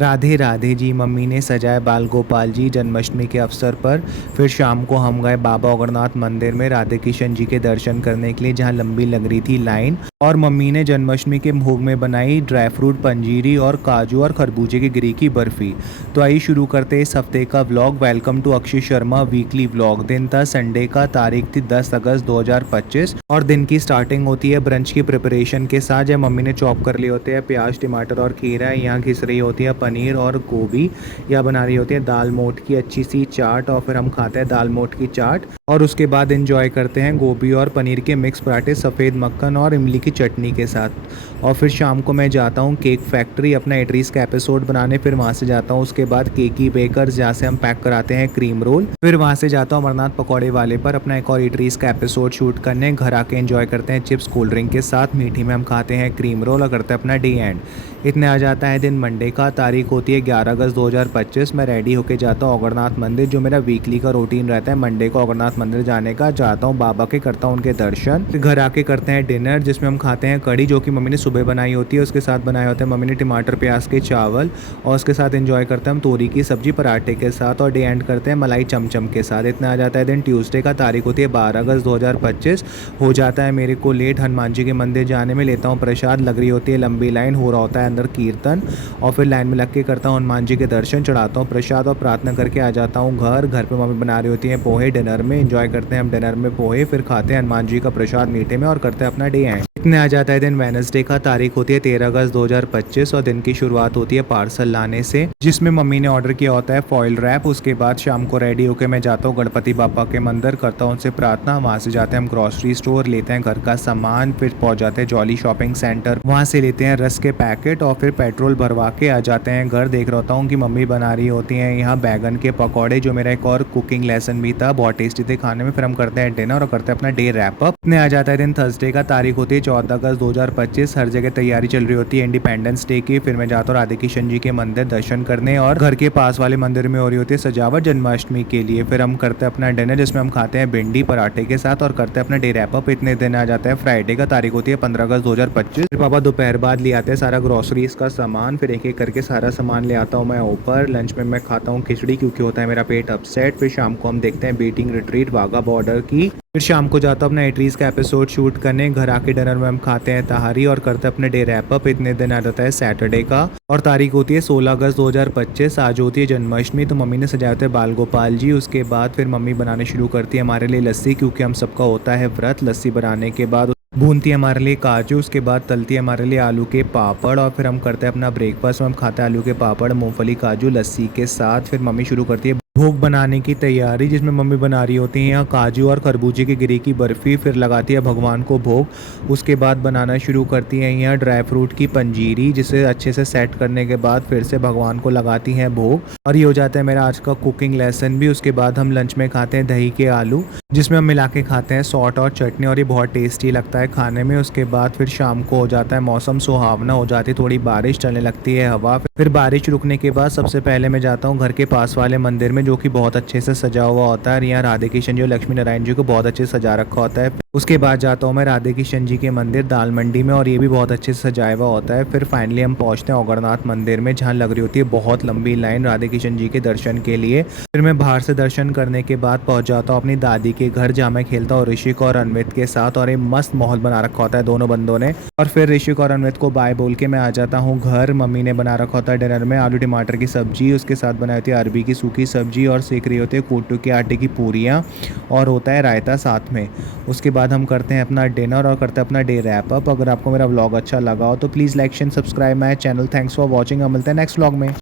Radhe Radhe ji. Mummy ने सजाए बाल गोपाल जी जन्माष्टमी के अवसर पर। फिर शाम को हम गए बाबा ओगरनाथ मंदिर में राधे किशन जी के दर्शन करने के लिए, जहां लंबी लग रही थी लाइन। और मम्मी ने जन्माष्टमी के भोग में बनाई ड्राई फ्रूट पंजीरी और काजू और खरबूजे की गिरी की बर्फी। तो आइए शुरू करते हैं इस हफ्ते का vlog. Welcome to Akshay Sharma weekly vlog. दिन था संडे का, तारीख थी 10 अगस्त 2025 और दिन की स्टार्टिंग होती है ब्रंच की प्रिपरेशन के साथ। जब मम्मी ने चॉप कर लिए होते हैं प्याज टमाटर और खीरा, यहाँ घिस रही होती है पनीर और गोभी, या बना रही होती है दाल मोठ की अच्छी सी चाट। और फिर हम खाते हैं दाल मोठ की चाट और उसके बाद एंजॉय करते हैं गोभी और पनीर के मिक्स पराठे सफ़ेद मक्खन और इमली की चटनी के साथ। और फिर शाम को मैं जाता हूँ केक फैक्ट्री अपना एटरीज का एपिसोड बनाने। फिर वहाँ से जाता हूँ उसके बाद केकी बेकर्स, जहाँ से हम पैक कराते हैं क्रीम रोल। फिर वहाँ से जाता हूँ अमरनाथ पकौड़े वाले पर अपना एक और एटरीज का एपिसोड शूट करने। घर आके एंजॉय करते हैं चिप्स कोल्ड ड्रिंक के साथ। मीठी में हम खाते हैं क्रीम रोल और करते हैं अपना डे एंड। इतने आ जाता है दिन मंडे का, तारीख होती है 11 अगस्त 2025। मैं रेडी होके जाता हूँ ओगरनाथ मंदिर, जो मेरा वीकली का रूटीन रहता है मंडे को ओगरनाथ मंदिर जाने का। जाता हूँ बाबा के, करता हूँ उनके दर्शन। फिर घर आके करते हैं डिनर, जिसमें हम खाते हैं कढ़ी जो कि मम्मी ने सुबह बनाई होती है। उसके साथ बनाए होते हैं मम्मी ने टमाटर प्याज के चावल, और उसके साथ एंजॉय करते हैं हम तोरी की सब्जी पराठे के साथ। और डे एंड करते हैं मलाई चमचम के साथ। इतना आ जाता है दिन ट्यूसडे का, तारीख होती है 12 अगस्त 2025। हो जाता है मेरे को लेट हनुमान जी के मंदिर जाने में। लेता हूँ प्रसाद, लग रही होती है लंबी लाइन, हो रहा होता है अंदर कीर्तन। और फिर लाइन में लग के करता हूँ हनुमान जी के दर्शन, चढ़ाता हूँ प्रसाद और प्रार्थना करके आ जाता हूँ घर। घर पे मम्मी बना रही होती है पोहे डिनर में। एंजॉय करते हैं हम डिनर में पोहे, फिर खाते हैं हनुमान जी का प्रसाद मीठे में और करते हैं अपना डे एंड। इतने आ जाता है दिन वेडनेसडे का, तारीख होती है 13 अगस्त 2025 और दिन की शुरुआत होती है पार्सल लाने से, जिसमें मम्मी ने ऑर्डर किया होता है फॉइल रैप। उसके बाद शाम को रेडी होकर मैं जाता हूँ गणपति बापा के मंदिर, करता हूँ उनसे प्रार्थना। वहाँ से जाते हैं हम ग्रॉसरी स्टोर, लेते हैं घर का सामान। फिर पहुँच जाते हैं जॉली शॉपिंग सेंटर, वहाँ से लेते हैं रस के पैकेट और फिर पेट्रोल भरवा के आ जाते हैं घर। देख रहा हूँ कि मम्मी बना रही होती हैं यहाँ बैगन के पकौड़े, जो मेरा एक और कुकिंग लेसन भी था, बहुत टेस्टी थे खाने में। फिर हम करते हैं डिनर और करते हैं अपना डे रैप अप। इतने आ जाता है दिन थर्सडे का, तारीख होती है 14 अगस्त 2025। हर जगह तैयारी चल रही होती है इंडिपेंडेंस डे की। फिर मैं जाता हूँ राधे किशन जी के मंदिर दर्शन करने, और घर के पास वाले मंदिर में हो रही होती है सजावट जन्माष्टमी के लिए। फिर हम करते हैं अपना डिनर, जिसमें हम खाते हैं भिंडी पराठे के साथ और करते हैं अपना डे रैप अप। इतने दिन आ जाता है फ्राइडे का, तारीख होती है 15 अगस्त 2025। फिर पापा दोपहर बाद ले आते हैं सारा ग्रोसरीज का सामान। फिर एक एक करके सारा सामान ले आता हूँ मैं ऊपर। लंच में मैं खाता हूँ खिचड़ी, क्योंकि होता है मेरा पेट अपसेट। फिर शाम को हम देखते हैं बीटिंग रिट्रीट वाघा बॉर्डर की। फिर शाम को जाता हूँ अपना एटरीज का एपिसोड शूट करने। घर आके डिनर में हम खाते हैं तहारी और करते हैं अपने डे रैप अप। इतने दिन आ जाता है सैटरडे का, और तारीख होती है 16 अगस्त 2025। आज होती है जन्माष्टमी, तो मम्मी ने सजाए होते हैं बाल गोपाल जी। उसके बाद फिर मम्मी बनाने शुरू करती है हमारे लिए लस्सी, क्योंकि हम सबका होता है व्रत। लस्सी बनाने के बाद भूनती है हमारे लिए काजू, उसके बाद तलती है हमारे लिए आलू के पापड़। और फिर हम करते हैं अपना ब्रेकफास्ट में हम खाते हैं आलू के पापड़ मूंगफली काजू लस्सी के साथ। फिर मम्मी शुरू करती है भोग बनाने की तैयारी, जिसमें मम्मी बना रही होती हैं यहाँ काजू और खरबूजे की गिरी की बर्फ़ी। फिर लगाती है भगवान को भोग। उसके बाद बनाना शुरू करती हैं यहाँ ड्राई फ्रूट की पंजीरी, जिसे अच्छे से सेट करने के बाद फिर से भगवान को लगाती हैं भोग। और ये हो जाता है मेरा आज का कुकिंग लेसन भी। उसके बाद हम लंच में खाते हैं दही के आलू, जिसमें हम मिला के खाते हैं सॉल्ट और चटनी, और ये बहुत टेस्टी लगता है खाने में। उसके बाद फिर शाम को हो जाता है मौसम सुहावना हो जाती है, थोड़ी बारिश चलने लगती है हवा। फिर बारिश रुकने के बाद सबसे पहले मैं जाता हूँ घर के पास वाले मंदिर में, जो कि बहुत अच्छे से सजा हुआ होता है। यहाँ राधे किशन जी और लक्ष्मी नारायण जी को बहुत अच्छे से सजा रखा होता है। उसके बाद जाता हूँ मैं राधे किशन जी के मंदिर दाल मंडी में, और ये भी बहुत अच्छे से सजाया हुआ होता है। फिर फाइनली हम पहुँचते हैं ओगरनाथ मंदिर में, जहाँ लग रही होती है बहुत लंबी लाइन राधे किशन जी के दर्शन के लिए। फिर मैं बाहर से दर्शन करने के बाद पहुँच जाता हूँ अपनी दादी के घर, जहाँ मैं खेलता हूँ ऋषिक और अनवित के साथ। और ये मस्त माहौल बना रखा होता है दोनों बंदों ने। और फिर ऋषिक और अनवित को बाय बोल के मैं आ जाता हूँ घर। मम्मी ने बना रखा होता है डिनर में आलू टमाटर की सब्जी, उसके साथ बनाई होती है अरबी की सूखी सब्जी, और सेक रही होती है कोटू के आटे की पूरियाँ, और होता है रायता साथ में। उसके बाद हम करते हैं अपना डिनर और करते हैं अपना डे रैप अप। अगर आपको मेरा व्लॉग अच्छा लगा हो तो please like share subscribe my channel. Thanks for watching. हम मिलते हैं नेक्स्ट व्लॉग में।